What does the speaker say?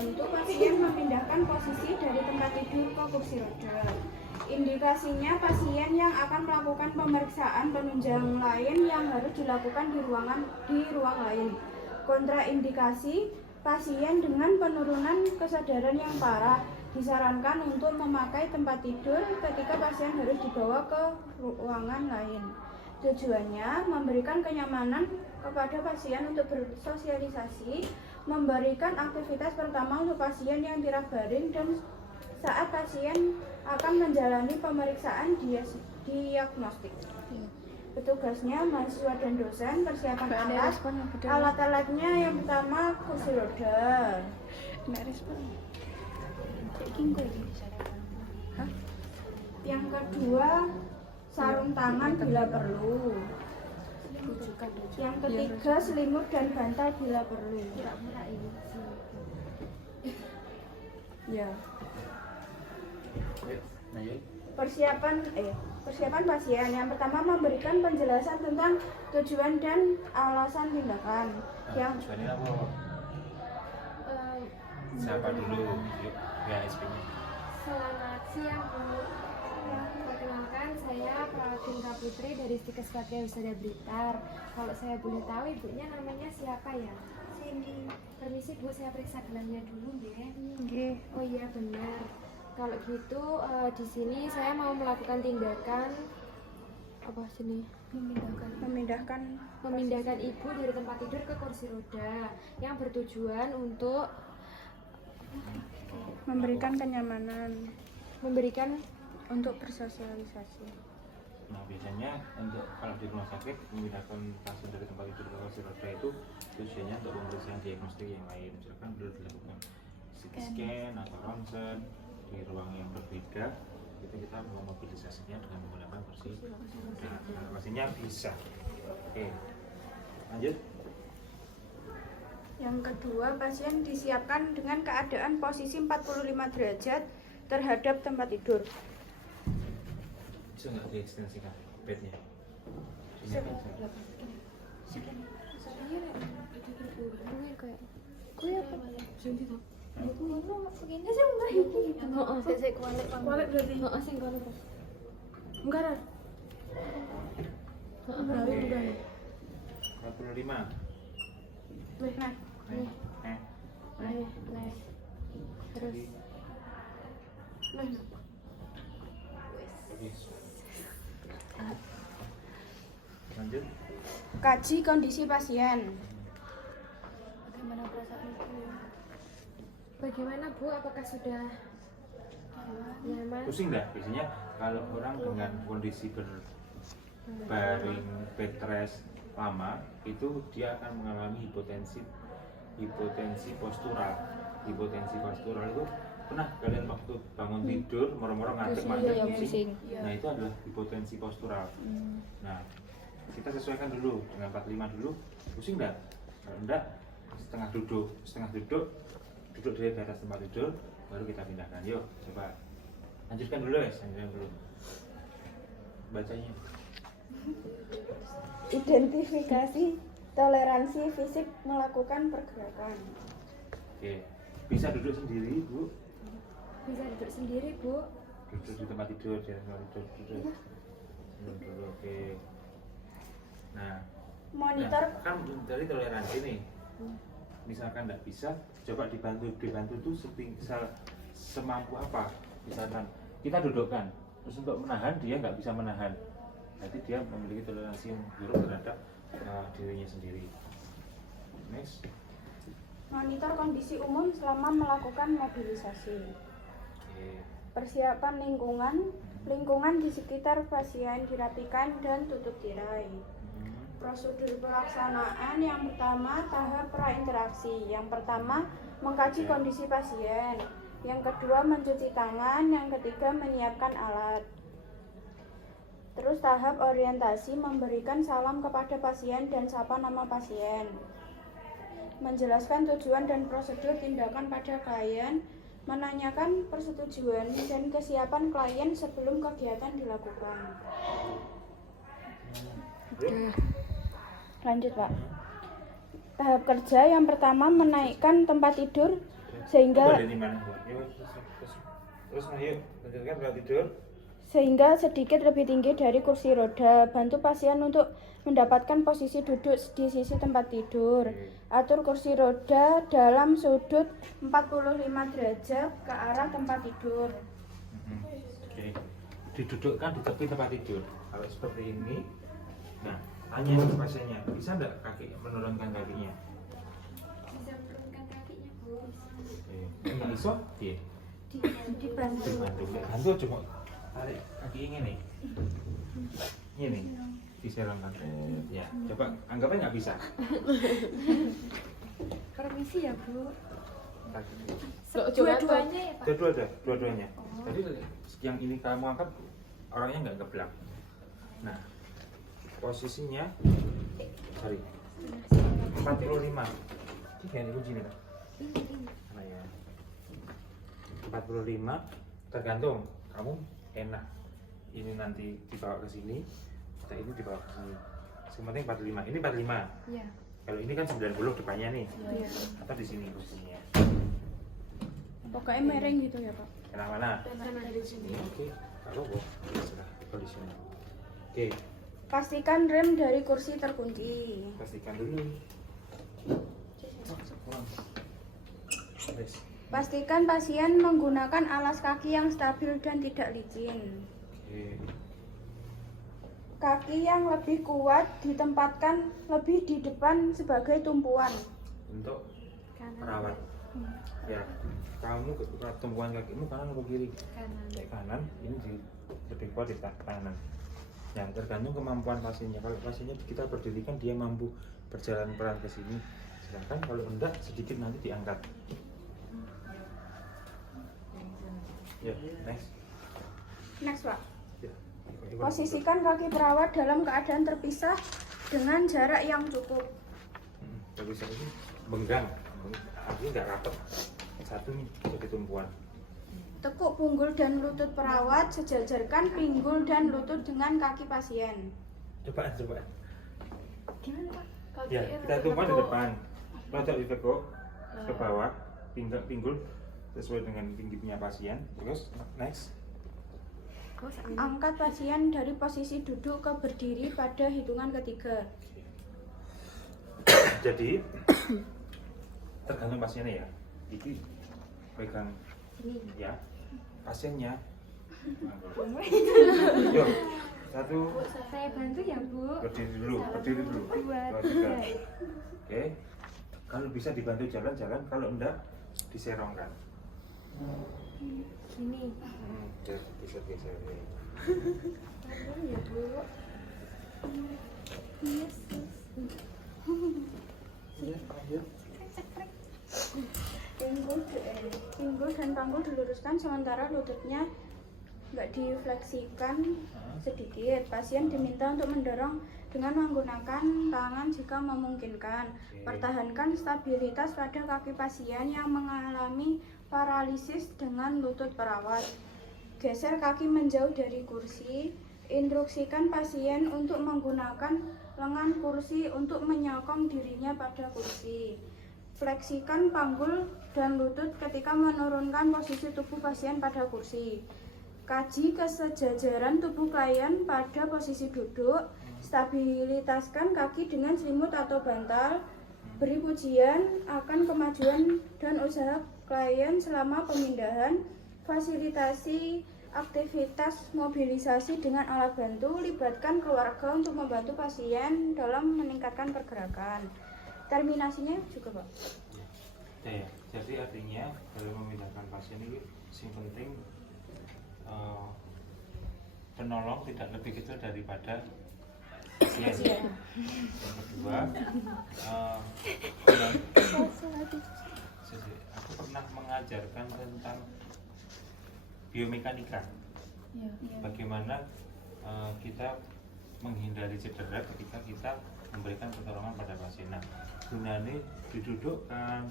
membantu pasien memindahkan posisi dari tempat tidur ke kursi roda. Indikasinya pasien yang akan melakukan pemeriksaan penunjang lain yang harus dilakukan di ruang lain. Kontraindikasi, pasien dengan penurunan kesadaran yang parah disarankan untuk memakai tempat tidur ketika pasien harus dibawa ke ruangan lain. Tujuannya memberikan kenyamanan kepada pasien untuk bersosialisasi, memberikan aktivitas pertama untuk pasien yang tidak baring, dan saat pasien akan menjalani pemeriksaan diagnostik. Petugasnya mahasiswa dan dosen, persiapan alat-alatnya yang pertama kursi roda. Yang kedua sarung tangan bila perlu. Yang ketiga selimut dan bantal bila perlu. Ya. Persiapan pasien yang pertama memberikan penjelasan tentang tujuan dan alasan tindakan. Yang tujuannya apa? Siapa dulu? Yuk, ya SP-nya. Selamat siang Bu. Perkenalkan, saya Pratinka Putri dari Stikes Patria Husada Blitar. Kalau saya boleh tahu ibunya namanya siapa ya? Cindy. Permisi Bu, saya periksa gelarnya dulu ya. Oh iya benar. Kalau gitu di sini saya mau melakukan tindakan apa sini? Memindahkan ibu dari tempat tidur ke kursi roda yang bertujuan untuk memberikan kenyamanan, untuk bersosialisasi. Nah, biasanya untuk kalau di rumah sakit memindahkan pasien dari tempat tidur ke kursi roda itu tujuannya untuk pemeriksaan diagnostik yang lain, misalkan perlu dilakukan CT scan atau ronsen di ruang yang berbeda. Itu kita memobilisasinya dengan menggunakan kursi roda. Pastinya bisa. Oke, lanjut. Yang kedua, pasien disiapkan dengan keadaan posisi 45 derajat terhadap tempat tidur. Bisa nggak diekstensikan bednya? Enggak. 45. Terus Lanjut. Kaji kondisi pasien. bagaimana perasaan ibu? Bagaimana Bu? Apakah sudah nyaman? Pusing nggak? Biasanya kalau orang dengan kondisi berbaring bed rest lama itu dia akan mengalami hipotensi postural. Hipotensi postural itu pernah kalian waktu bangun tidur merem-merem ngantuk pusing. Nah, itu adalah hipotensi postural. Nah, kita sesuaikan dulu dengan 45 dulu. Pusing enggak? Kalau enggak, setengah duduk dari atas tempat tidur, baru kita pindahkan. Yuk, coba lanjutkan dulu ya, bacanya. Identifikasi toleransi fisik melakukan pergerakan. Oke, bisa duduk sendiri, Bu? Bisa duduk sendiri Bu. Duduk di tempat tidur, duduk. Oke. Nah, Monitor kan dari toleransi nih. Misalkan nggak bisa, coba dibantu tuh semampu apa. Misalkan kita dudukkan, terus untuk menahan dia nggak bisa menahan. Berarti dia memiliki toleransi yang buruk terhadap dirinya sendiri. Next. monitor kondisi umum selama melakukan mobilisasi. Oke. Persiapan lingkungan di sekitar pasien dirapikan dan tutup tirai. Prosedur pelaksanaan yang pertama, tahap prainteraksi. Yang pertama, mengkaji kondisi pasien. Yang kedua, mencuci tangan. Yang ketiga, menyiapkan alat. Terus tahap orientasi, memberikan salam kepada pasien dan sapa nama pasien. Menjelaskan tujuan dan prosedur tindakan pada klien, menanyakan persetujuan dan kesiapan klien sebelum kegiatan dilakukan. Lanjut, Pak. Tahap kerja yang pertama, menaikkan tempat tidur sehingga Dari mana? Yuk, terus ayo lanjutkan tempat tidur. sehingga sedikit lebih tinggi dari kursi roda. Bantu pasien untuk mendapatkan posisi duduk di sisi tempat tidur. Atur kursi roda dalam sudut 45 derajat ke arah tempat tidur. Oke. Didudukkan di tepi tempat tidur. Kalau seperti ini, nah tanya ke pasiennya, bisa nggak kaki menurunkan kakinya? Bisa menurunkan kakinya, Bu. Oke. Nggak bisa? Iya. Dibantu. Bantu cuma tarik kaki ini nih. Ini diserongkan. Ya, coba anggapnya nggak bisa. Permisi ya, Bu. Kaki. Dua-duanya ya, Pak? Dua-duanya. Jadi yang ini kamu angkat orangnya nggak ngeblak. Nah, posisinya sorry 45. Ini yang kunci nih, Kak. Nah, ya. 45 tergantung kamu enak. Ini nanti dibawa ke sini, atau ini dibawa ke sini. Yang penting 45. Ini 45. Iya. Kalau ini kan 90 depannya nih. Iya. Atau di sini posisinya. Pokoknya miring gitu ya, Pak. Enak mana? Karena dari sini. Oke, kalau kok terserah kondisional. Oke, Pastikan rem dari kursi terkunci. pastikan dulu. Pulang. Wes. Pastikan pasien menggunakan alas kaki yang stabil dan tidak licin. Oke. Kaki yang lebih kuat ditempatkan lebih di depan sebagai tumpuan. Untuk Kanan. perawat. Ya, kamu tumpuan kakimu kanan atau kiri? Kanan. Kayak kanan, ini lebih kuat di kanan. Ya, tergantung kemampuan pasiennya. Kalau pasiennya kita berdirikan, dia mampu berjalan pelan ke sini. Sedangkan kalau enggak, sedikit nanti diangkat. Ya, next. Next, Pak. Ya. Posisikan kaki perawat dalam keadaan terpisah dengan jarak yang cukup. Terpisah ini benggang, artinya nggak rapat. Satu nih jadi tumpuan. Tekuk punggul dan lutut perawat, sejajarkan pinggul dan lutut dengan kaki pasien. Coba. Gimana, Pak? Ya, kita tumpuan di depan. Rodok ditekuk ke bawah, pinggul sesuai dengan pinggirnya pasien. Terus next. Angkat pasien dari posisi duduk ke berdiri pada hitungan ketiga. Jadi tergantung pasiennya ya. Iki pegang ya pasiennya. Yuk, satu. Saya bantu ya, Bu. Berdiri dulu. Dua, Dua, tiga. Oke. Kalau bisa dibantu jalan-jalan, kalau enggak diserongkan. Ini. Bisa geser. Bantu ya, Bu. Yes. Iya, ayo. Pinggul dan panggul diluruskan sementara lututnya nggak difleksikan sedikit. Pasien diminta untuk mendorong dengan menggunakan tangan jika memungkinkan. Pertahankan stabilitas pada kaki pasien yang mengalami paralisis dengan lutut perawat. Geser kaki menjauh dari kursi. Instruksikan pasien untuk menggunakan lengan kursi untuk menyokong dirinya pada kursi. Fleksikan panggul dan lutut ketika menurunkan posisi tubuh pasien pada kursi. Kaji kesejajaran tubuh klien pada posisi duduk. Stabilitaskan kaki dengan selimut atau bantal. Beri pujian akan kemajuan dan usaha klien selama pemindahan. Fasilitasi aktivitas mobilisasi dengan alat bantu. Libatkan keluarga untuk membantu pasien dalam meningkatkan pergerakan. Terminasinya juga, Pak. Ya, jadi artinya dalam memindahkan pasien ini yang penting penolong tidak lebih kecil daripada pasien. Yang kedua, aku pernah mengajarkan tentang biomekanika. Bagaimana kita menghindari cedera ketika kita memberikan pertolongan pada pasien. Nah, gunanya didudukkan